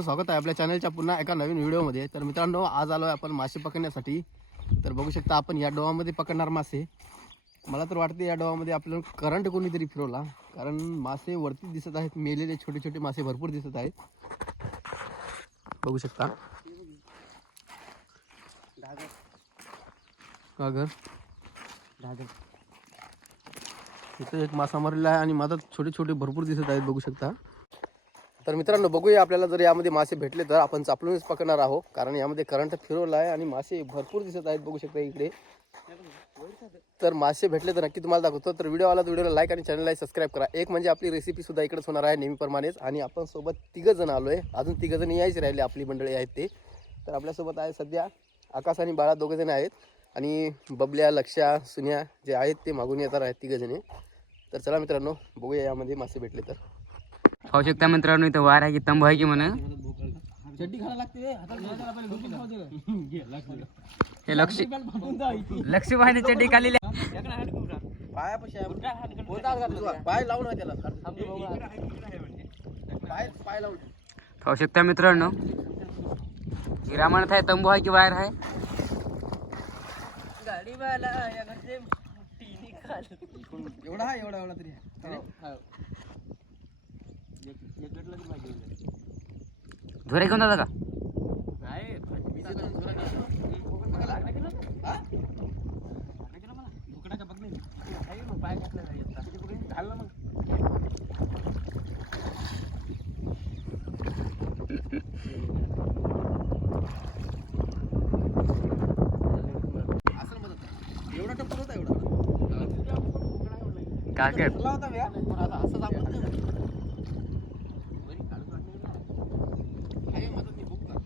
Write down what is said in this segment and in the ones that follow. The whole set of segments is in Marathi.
मित्रांनो स्वागत आहे आपल्या चॅनलच्या पुन्हा एका नवीन व्हिडिओमध्ये. तर मित्रांनो आज आलो आहे आपण मासे पकडण्यासाठी. तर बघू शकता आपण या डोहामध्ये पकडणार मासे. मला तर वाटते या डोहामध्ये आपल्याला करंट कोणीतरी फिरवला. कारण मासे वरती दिसत आहेत मेलेले छोटे छोटे मासे भरपूर दिसत आहेत. बघू शकता. का घर इथं एक मासा मारलेला आहे आणि माझा छोटे छोटे भरपूर दिसत आहेत बघू शकता. तर मित्रांनो बघूया आपल्याला जर यामध्ये मासे भेटले तर आपण चापलूनच पकडणार आहोत कारण यामध्ये करंट फिरवला आहे आणि मासे भरपूर दिसत आहेत बघू शकता इकडे. तर मासे भेटले तर नक्की तुम्हाला दाखवतो. तर व्हिडिओ आला तर व्हिडिओला लाईक आणि चॅनलला सबस्क्राईब करा. एक म्हणजे आपली रेसिपी सुद्धा इकडेच होणार आहे नेहमीप्रमाणेच. आणि आपण सोबत तिघं जण आलो आहे अजून तिघं जण यायचे राहिले आपली मंडळी आहेत ते. तर आपल्यासोबत आहे सध्या आकाश आणि बाळा दोघं जण आहेत. आणि बबल्या लक्ष्या सुन्या जे आहेत ते मागून येणार आहेत तिघं जणे. तर चला मित्रांनो बघूया यामध्ये मासे भेटले तर. पाहू शकता मित्रांनो इथं वार आहे की तंबू आहे की म्हणा. चड्डी खायला लागते. हे लक्ष लक्ष पाहिजे चड्डी खाली पाहू शकता मित्रांनो. म्हणत आहे तंबू आहे की वायर आहे? एवढा हा एवढा एवढा तरी धुरे घेऊन जाता का? एवढा होता एवढा आता असं दाबलं नाही. आहे मदत नाही, बुक कर.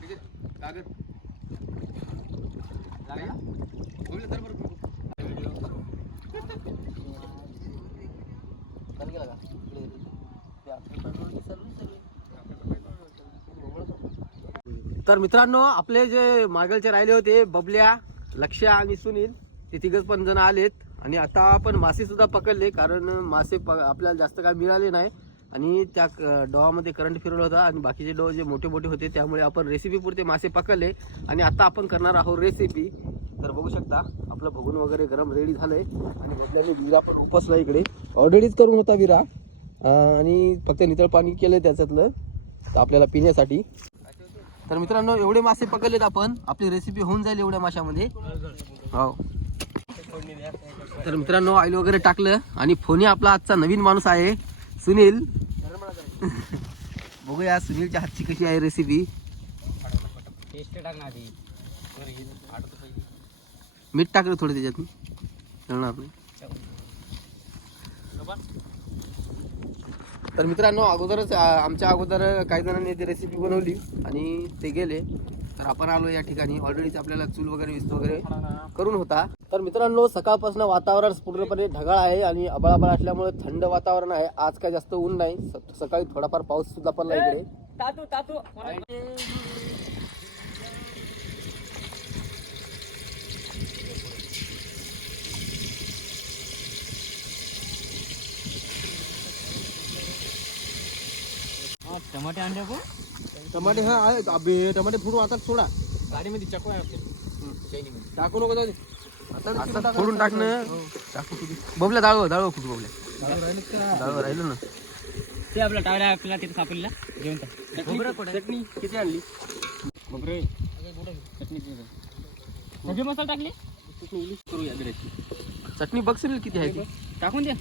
ठीक आहे, कागद लागला? बघलं तर बरं, बघ. गेला का? इकडे तर मित्रांनो आपले जे मागलचे राहिले होते बबल्या लक्ष्या आणि सुनील ते तिघच पण जण आलेत. आणि आता आपण मासे सुद्धा पकडले कारण मासे प आपल्याला जास्त काय मिळाले नाही. आणि त्या क- डोहामध्ये करंट फिरवला होता आणि बाकीचे डोह जे मोठे मोठे होते त्यामुळे आपण रेसिपी पुरते मासे पकडले. आणि आता आपण करणार आहोत रेसिपी तर बघू शकता आपलं भगून वगैरे गरम रेडी झालंय. आणि बदल्याने विरा पण उपसला इकडे. ऑलरेडीच करून होता विरा. आणि फक्त नितळ पाणी केलं त्याच्यातलं. तर आपल्याला पिण्यासाठी. तर मित्रांनो एवढे मासे पकडलेत आपण. आपली रेसिपी होऊन जाईल एवढ्या माशामध्ये. हो. तर मित्रांनो ऑइल वगैरे टाकलं. आणि फोनी आपला आजचा नवीन माणूस आहे सुनील. बघूया सुनीलच्या हातची कशी आहे रेसिपी मीठ टाकलं थोडं त्याच्यात. जळणार नाही तर मित्रांनो अगोदरच आमच्या अगोदर काही जणांनी ती रेसिपी बनवली आणि ते गेले. तर आपण आलो या ठिकाणी. ऑलरेडीच आपल्याला चूल वगैरे विस्त वगैरे करून होता. तर मित्रांनो सकाळपासून वातावरण पूर्णपणे ढगाळ आहे आणि अबळाबळ असल्यामुळे थंड वातावरण आहे. आज काय जास्त ऊन नाही. स- सकाळी थोडाफार पाऊस सुद्धा पडला इकडे. टमाटे आणले को टमाटे हा आहे अबे टमाटे फुटून आता सोडा. गाडीमध्ये चकवा आहे आपल्या टाकू नको जाऊ दे. आता फोडून टाकणं टाकू तुझी बबल्या दाळव दाळव कुठं बबल्या? दाळव राहिलं ना. ते आपला टावल्या आपल्याला तिथे सापडला जेवण चटणी? किती आणली? सगळे मसाला टाकले? करूया जरा. चटणी बघ सुनील किती आहे ती. टाकून द्या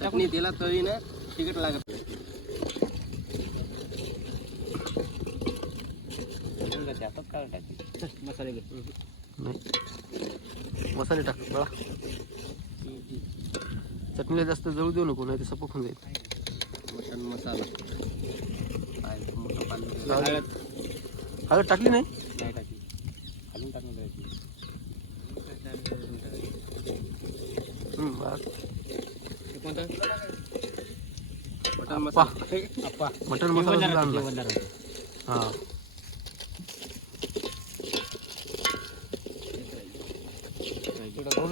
चटणी तिला तळी ना तिकट लागत मसाले नाही. मसाले टाक बळा. चटणीला जास्त जळू देऊ नको नाही ते सपक होऊन जाईल. मटन मसाला. हळद. टाकली नाही? हम्म, बस. मटन मसाला मटन मसाला सुद्धा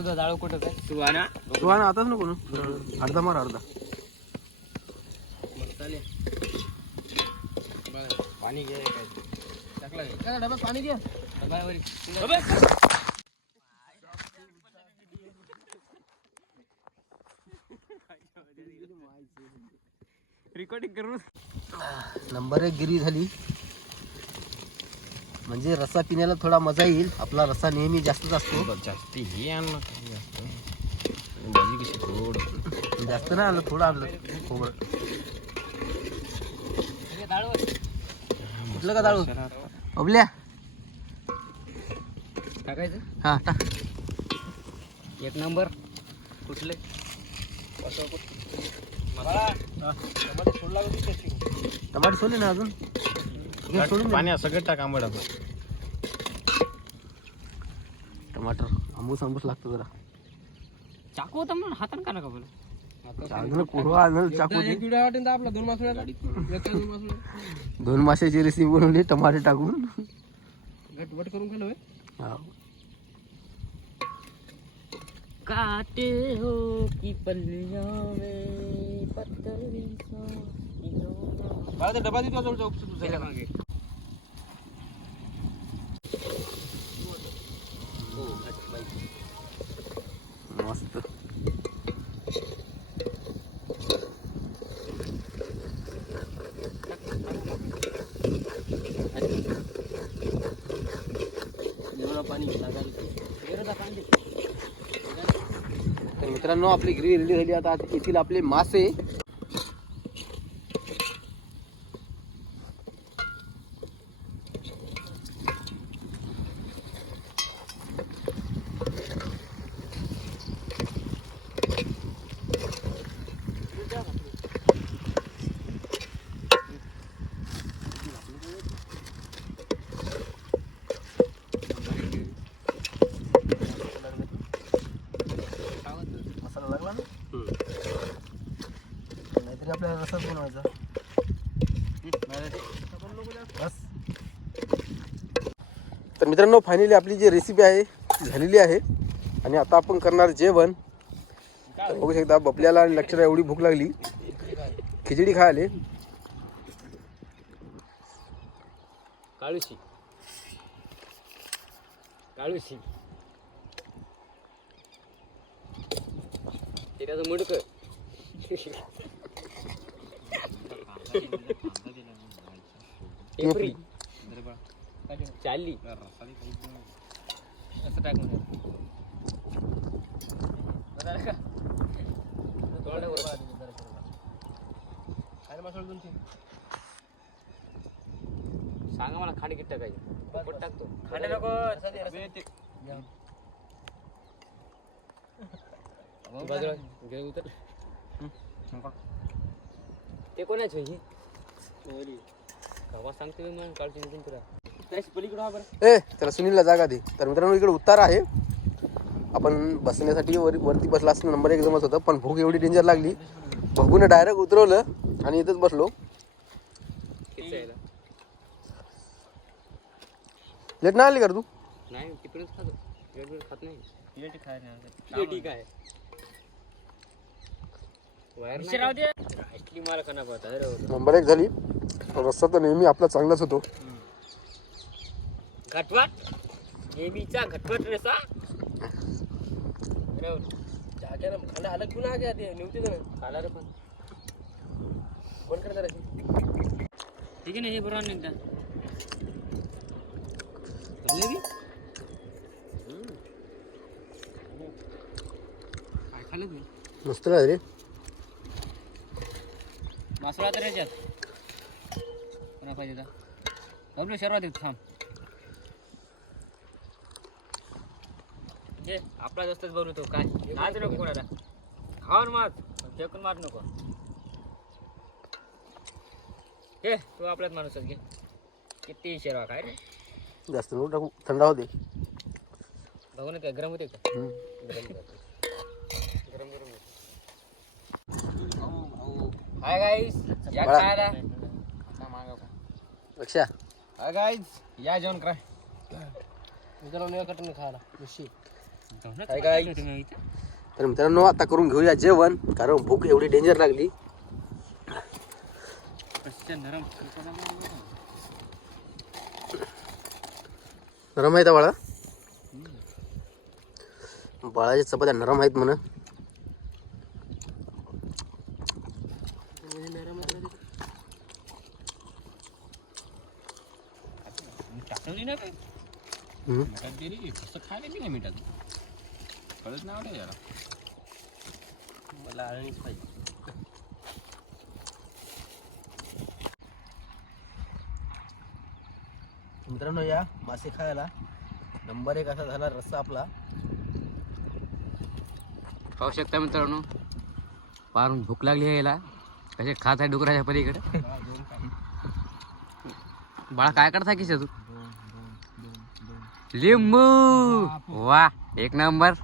हा जाळू कुठं काय? तू आणा तू आणा आताच नको ना. अर्धा मार अर्धा. मसाले पाणी घे टाकला डब्यात पाणी घे. रेकॉर्डिंग करून. नंबर एक गिरी झाली. म्हणजे रस्सा पिण्याला थोडा मजा येईल. आपला रस्सा नेहमी जास्तच असतो. जास्ती हे आणलं भाजी कशी थोड जास्त नाही आणलं थोडं आणलं. खोबरं. कुठलं का डाळू अबल्या टाकायचं? हा टाक. एक नंबर. कुठले? टमाटे सोडले ना अजून? हे सोडून दे. पाण्या सगळं टाक आंबट टमाटर आंबूस आंबूस लागतो जरा. चाकू होता म्हणून हातानं का नका बोला चांगलं कोरवा आणलं चाकू दे. आपला दोन मास दोन माशाची रेसिपी बनवली टमाटे टाकून. गटवट करून खालो हा. काटे हो की पल्लियों में पत्थरी डबा देतो मस्त तर मित्रांनो आपली ग्रेव्ही रेडी झाली. आता येथील आपले मासे मसाला लागला ना नाहीतरी आपल्याला रसाच बनवायचा बस तर मित्रांनो फायनली आपली जी रेसिपी आहे ती झालेली आहे. आणि आता आपण करणार जेवण. तर बघू शकता बपल्याला आणि लक्षाला एवढी भूक लागली. खिचडी खायले काळूशी. काळूशी. त्याचं मुडक. एप्री चालली असं टाकून सांगा मला खांड किती टाकायचे पोपट टाकतो खांड नको बाजूला घे उतर ते कोणाच ही सांगते मी मग कालची निघून तुला पलीकडे हा बरं. ए त्याला सुनीलला जागा दे. तर मित्रांनो इकडे उतार आहे. आपण बसण्यासाठी वर वरती बसला असता नंबर एक जमत होतं पण भूक एवढी डेंजर लागली. भगून डायरेक्ट उतरवलं आणि इथंच बसलो. लेट नाही आली का रे तू? नाही तिकडेच खातो. वेगवेगळं खात नाही. वायर ऍक्च्युली मला खाना पडता अरे नंबर एक झाली. रस्ता तर नेहमी आपला चांगलाच होतो. घटवाट नेहमीचा घटवट रेसा? अलग आ गया ते निवते खाला रे पण. कोण करणार ठीक आहे ना हे बरोबर काय खाल्लं तुम्ही? मस्त काय रे. मासोळा तर याच्यात. कोणा पाहिजे येतो थांब. घे आपला जास्तच बनवतो काय? आज नको कोणाला. खाऊन मार. फेकून मार नको. घे तू आपल्याच माणूसच घे. किती शेरवा काय रे? जास्त नको टाकू. थंड होते बघून काय गरम होते का? गरम गरम. हाय या हाय या जेवण करा तर मित्रांनो आता करून घेऊया जेवण. कारण भूक एवढी डेंजर लागली. नरम आहेत बाळा. बाळाच्या चपात्या नरम आहेत म्हणा. टाकली ना. मिठात दिली कसं खायला की नाही मिठात कळत नाही आवडे जरा मला आळणीच पाहिजे. मित्रांनो या मासे खायला नंबर एक असा झाला रस्सा आपला. पाहू शकता मित्रांनो. फार भूक लागली आहे याला. कसे खात आहे डुकराच्या पलीकडे? बाळा काय करता की तू? लिंबू. वा एक नंबर.